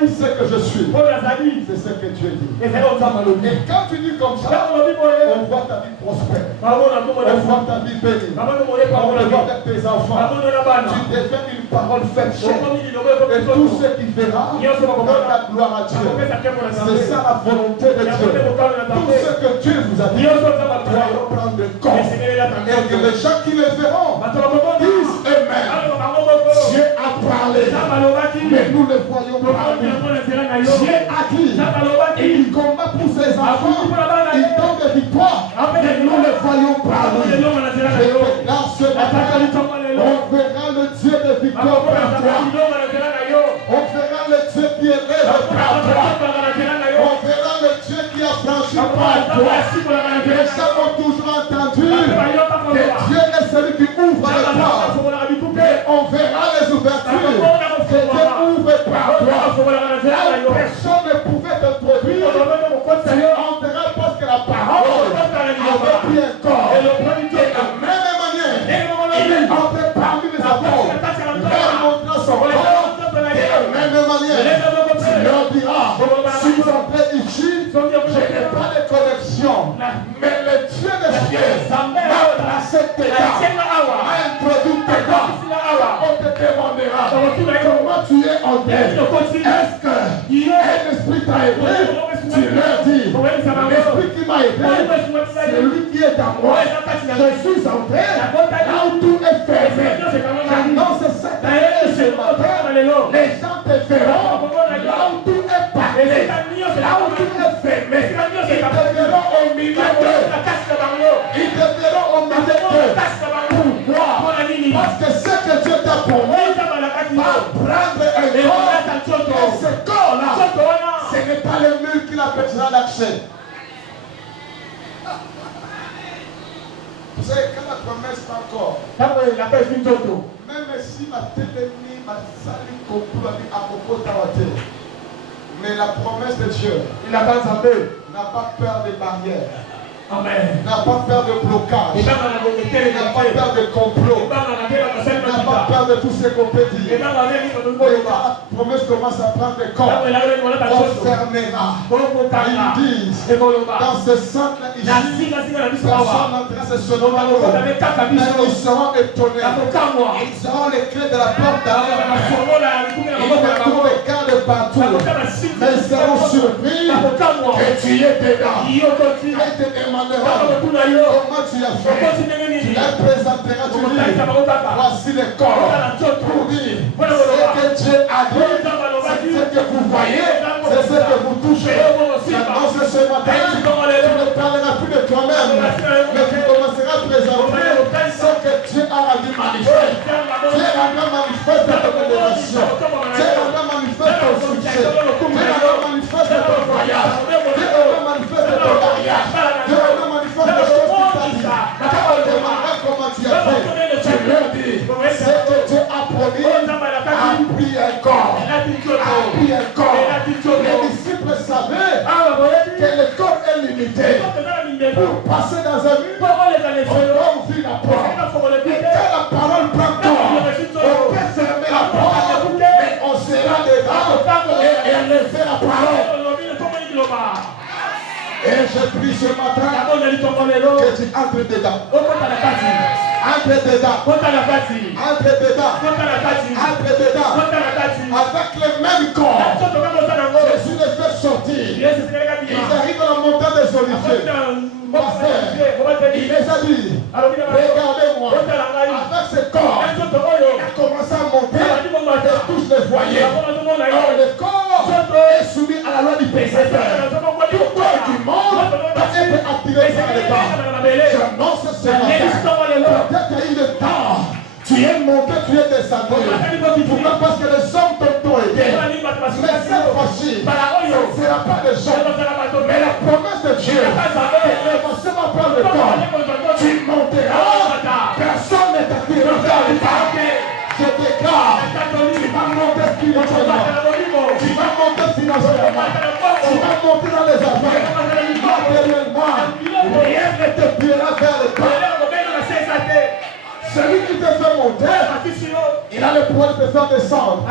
Ce que je suis, c'est ce que Dieu dit. Et quand tu dis comme ça, on voit ta vie prospère. On voit ta vie bénie. On le voit avec tes enfants. Tu deviens une parole faite chair. Et tout ce qui verra donne la gloire à Dieu. C'est ça la volonté de Dieu. Tout ce que Dieu vous a dit doit reprendre compte. Et que les gens qui le verront disent Amen. Dieu a parlé, mais nous le voyons parler. Dieu a dit, il combat pour ses enfants, il donne des victoires, mais nous le voyons parler. Et là, ce matin, on verra le Dieu de victoire par toi. On verra le Dieu qui est rêve par toi. On verra le Dieu qui a franchi par toi. Les gens ont toujours entendu que Dieu est celui qui ouvre les portes. Et on verra les ouvertures que Dieu ouvre par toi. Là où personne ne pouvait te produire, Dieu enverra parce que la parole avait pris un corps. Et de la même manière, il est entré parmi les apôtres, leur montrant son corps. De la même manière, tu leur diras, si vous entrez ici, je n'ai pas de connexion, mais le Dieu des cieux m'a placé dedans, m'a introduit dedans. On te demandera comment tu es en terre. Est-ce que un esprit t'a aidé? Tu leur dis, l'esprit qui m'a aidé, c'est lui qui est en moi. Je suis en terre, là où tout est fermé. J'annonce cette année ce matin, les gens te verront là où tout est parfait, là où tout est fermé. Ils te verront au milieu d'eux. Ils te verront au milieu d'eux. Pourquoi? Parce que ce que Dieu t'a promis va prendre un corps. Et ce corps-là, ce n'est pas le mur qui l'empêchera d'accès. savez, quand la promesse est encore, même si ma télémie, ma salle complot à propos de la terre, mais la promesse de Dieu n'a pas peur des barrières. Amen. N'a pas peur de blocage. N'a pas peur de complot. N'a pas peur de tout ce qu'on peut dire. Et la promesse commence à prendre corps. On fermera. Ils disent, dans ce centre ici, personne n'entrera ce nom. Mais ils seront étonnés. Ils auront les clés de la porte d'ailleurs. Ils mettront les gardes partout. Mais ils seront surpris que tu es dedans. Comment tu as fait? Tu les présenteras, tu dis, voici les corps pour dire ce que Dieu a dit, c'est ce que vous voyez, c'est ce que vous touchez. J'annonce ce matin, tu ne parleras plus de toi-même, mais tu commenceras à présenter ce que Dieu a rendu manifeste. Dieu a rendu manifeste ton élévation. Dieu a rendu manifeste ton succès. Dieu a rendu manifeste ton voyage. Dieu a rendu manifeste ton mariage. Dieu a rendu manifeste des choses qui t'ont dit. Quand on demandera comment tu as fait, tu leur dis, ce que Dieu a promis, a pris un corps. A pris un corps. Les disciples savaient que le corps est limité. Pour passer dans un mur, on doit ouvrir la porte. Et quand la parole prend corps, on peut fermer la porte, mais on sera dedans et élever la parole. Et je prie ce matin que tu entres dedans. Entre dedans. Entre dedans. Entre dedans. Avec le même corps. Jésus les fait sortir. Ils arrivent à la montagne des Oliviers. Il les a dit, regardez-moi. Avec ce corps, il a commencé à monter. Et tous les voyaient. Alors le corps est soumis à la loi du pésateur. Tout corps qui monte va être attiré par le temps. J'annonce ce matin. Peut-être qu'il y a eu le temps. Tu es monté, tu es descendu. Pourquoi? Parce que les hommes t'ont aidé. Mais cette fois-ci, ce ne sera pas des hommes. Mais la promesse de Dieu, elle va seulement prendre le temps. Tu monteras. Personne ne t'attirera vers le temps. Je déclare, tu vas monter spirituellement. Tu vas monter financièrement. Tu vas monter dans les affaires. Matériellement, rien ne te pliera vers le temps. Celui qui te fait monter, il a le pouvoir de te faire descendre.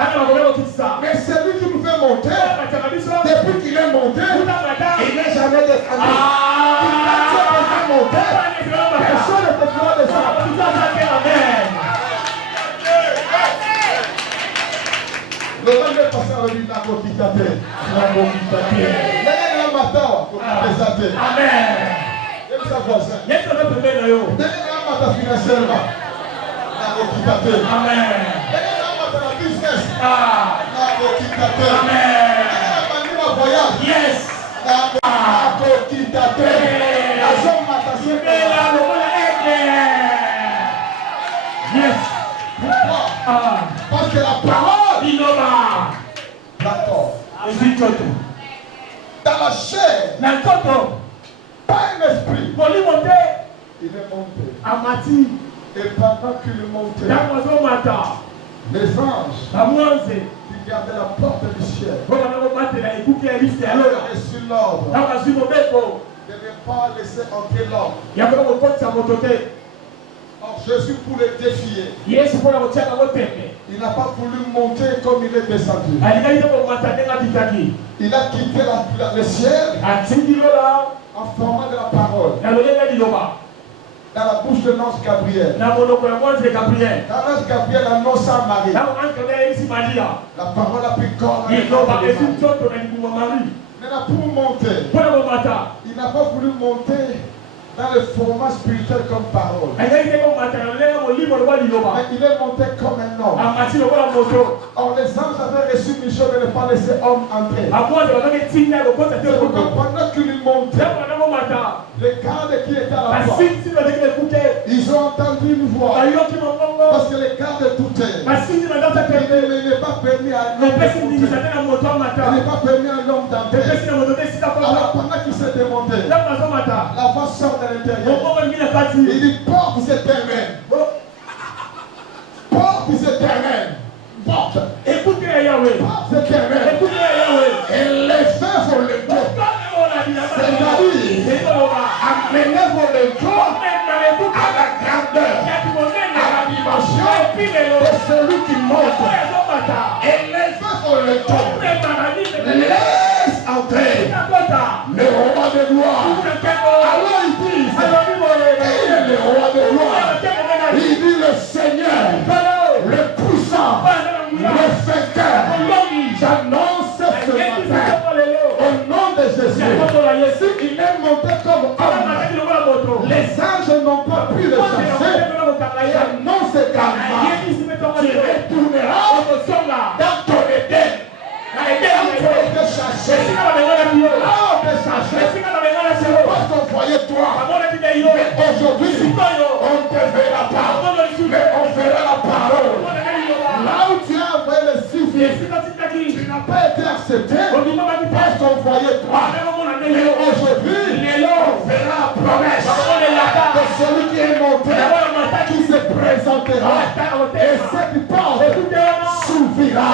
Mais celui qui nous fait monter, depuis qu'il est monté, il n'est jamais descendu. Il a te fait monter, personne ne te fera descendre. Le temps de passer à l'île la coquille. L'année matin, amen. Il y a sa voisin. Il y a sa financièrement. Amen. Business. Amen. Yes. Yes. Pourquoi? Parce que la parole d'accord. Dans la chair, pas un esprit. Il est monté. Et pendant qu'il montait, les anges qui gardaient la porte du ciel avaient reçu l'ordre de ne pas laisser entrer l'homme. Or Jésus, pour le défier, il n'a pas voulu monter comme il est descendu. Il a quitté le ciel en formant de la parole. Dans la bouche de l'ange Gabriel. L'ange Gabriel annonce à Marie. La parole a pris corps. Maintenant pour monter, il n'a pas voulu monter dans le format spirituel comme parole. Mais il est monté comme un homme. Or les anges avaient reçu mission de ne pas laisser homme entrer. C'est pourquoi pendant qu'il montait, les gardes qui étaient à la porte, ils ont entendu une voix. Parce que les gardes doutaient. Il n'est pas permis à l'homme d'entrer. Alors pendant qu'il s'est démonté, la voix sort de l'intérieur. Il dit porte accepté parce qu'on voyait toi. Et aujourd'hui, on fera la promesse que celui qui est monté, qui se présentera, et ce qui porte s'ouvrira.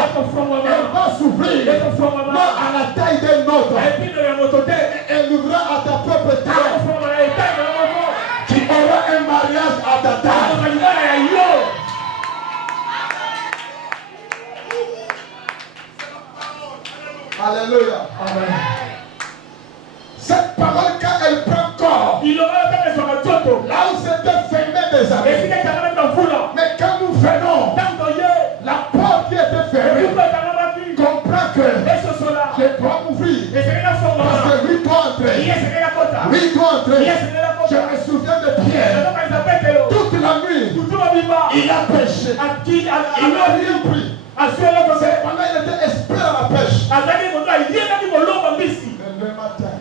Elle va s'ouvrir, non à la taille d'un autre. Elle ouvrira à ta propre taille. Tu auras un mariage à ta taille. Alléluia. Amen. Cette parole, quand elle prend corps, là où c'était fermé des années, mais quand nous venons, la porte qui était fermée comprend que je dois m'ouvrir. Parce que lui doit entrer. Lui doit entrer. Je me souviens de Pierre. Toute la nuit, il a péché. Il n'a rien pris. C'est pendant qu'il était expert à la pêche. Le matin,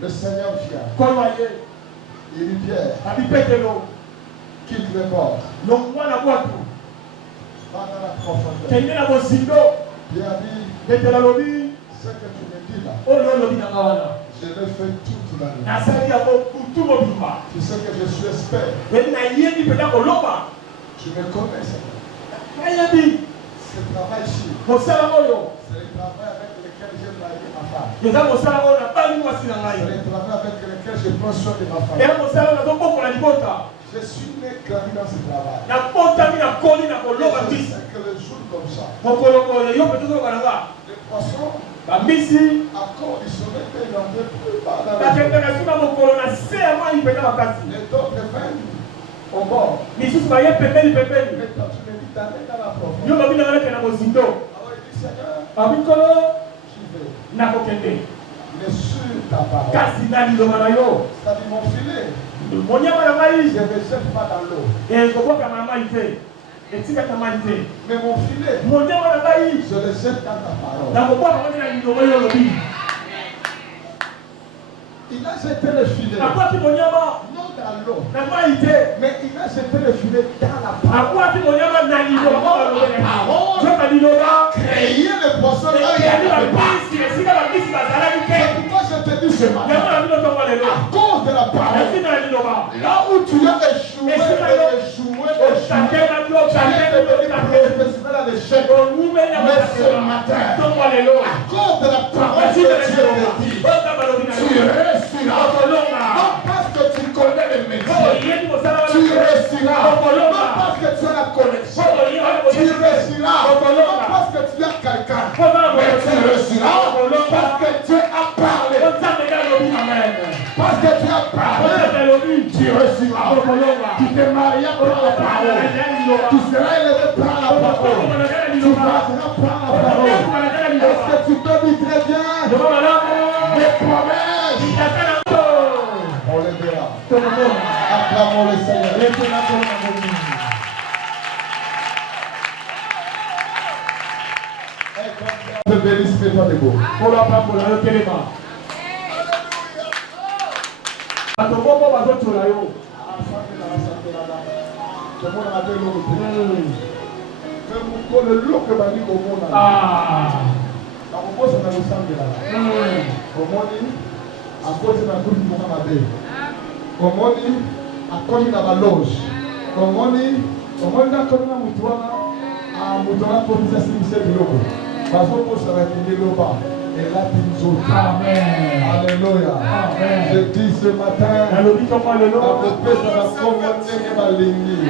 le Seigneur vient. Il dit Pierre, quitte le bord. Va dans la profondeur. Pierre dit, ce que tu me dis là, je l'ai fait toute la nuit. Tu sais que je suis expert. Tu me connais. Ce travail-ci, c'est le travail avec lequel j'ai marié ma femme. C'est le travail avec lequel je prends soin de ma femme. Je suis né gravé dans ce travail. Je sais que le jour comme ça, les poissons, à cause du sommet, ils n'en veulent plus pas dans le les autres viennent au bord. Mais toi, tu me dis d'aller dans la profondeur. Alors il dit Seigneur, j'y vais. Mais sur ta parole. C'est-à-dire mon filet. Je ne le jette pas dans l'eau. Mais mon filet, je le jette dans ta parole. Il a jeté le filet, non dans l'eau, mais il a jeté le filet dans la parole. Créer le poisson. C'est pourquoi je te dis ce matin, à cause de la parole, là où tu as échoué, mais ce matin, à cause de la parole que tu as dit, tu réussiras. Non parce que tu connais les métiers, tu réussiras. Non parce que tu as la connexion, tu réussiras. Non parce que tu as quelqu'un, mais tu réussiras. Parce que Dieu a parlé. Parce que tu as parlé, tu réussiras. Tu te maries par la parole. Tu seras élevé par la parole. Tu passeras par la parole. Est-ce que tu peux dire très bien des promesses? On les verra. Acclamons le Seigneur. Je bénisse, fais-toi debout. Le look que m'a dit au monde. La propose on a le sang de là. Au monde, à cause de la coupe de mon abbé. Au monde, à cause de la loge. Au monde, à cause de la moutoua, à moutoua pour nous assister de l'eau. Parce qu'on peut se retirer le bas. Et là, tu nous autres. Amen. Alléluia. Amen. Je dis ce matin, dans le pays de la communauté de la ligne.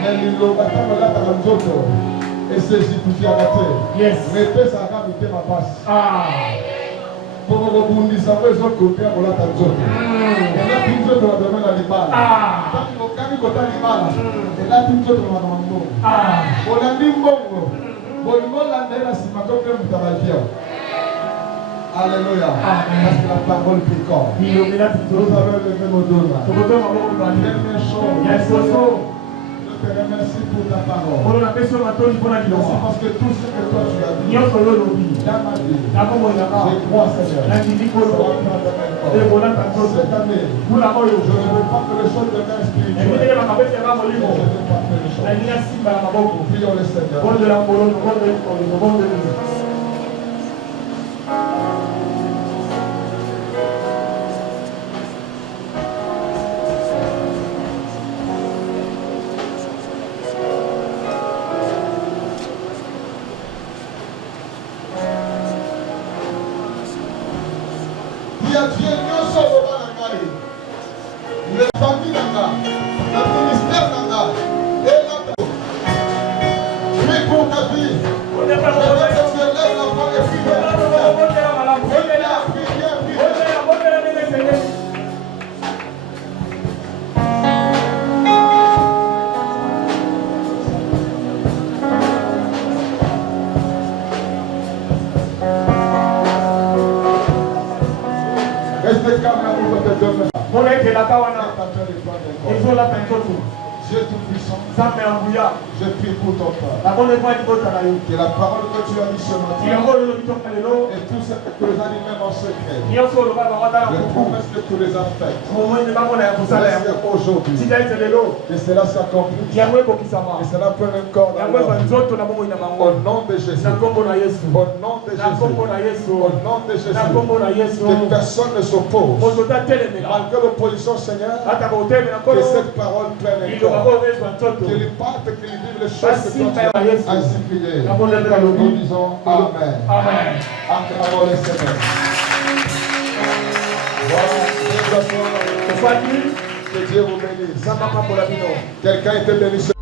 Mais le matin, on l'a dans nous autres. Et c'est justifié à la terre. Yes. Mais ça va mettre ma passe. Pour rebondir, ça va être côté à la tête. Et là, tout le monde va donner la libale. Quand on a mis côté libale, et là, tout le monde va donner le bon. On a mis bon. Bon, le monde a donné la cimato que vous avez fait. Alléluia. Parce que la parole piquante. Nous avons levé nos deux mains. Première chose. Je te remercie pour ta parole. Merci parce que tout ce que toi tu as dit dans ma vie, je crois Seigneur. Cette année, je ne veux pas que les choses deviennent spirituelles. Je veux pas que les choses. Prions le Seigneur. Nanga, le ministère Nanga, et la prie pour ta vie. Je veux que tu élèves la voix et prie bien. Restez calme là pour te donner. Dieu Tout-Puissant, je prie pour ton peuple. Que la parole que tu as dit ce matin et tous ceux que les animés en secret, le promesse que tu les as faites, laisse aujourd'hui, que cela s'accomplisse, et cela prenne encore dans au nom de Jésus. Au nom de Jésus. Au nom de Jésus. Que personne ne s'oppose. Malgré l'opposition, Seigneur, que cette parole prenne encore. Qu'il parte, qu'il vive les choses que toi tu as ainsi prié. Nous disons Amen. Amen. Acclamons le Seigneur. Voilà, que Dieu vous bénisse. Quelqu'un était béni.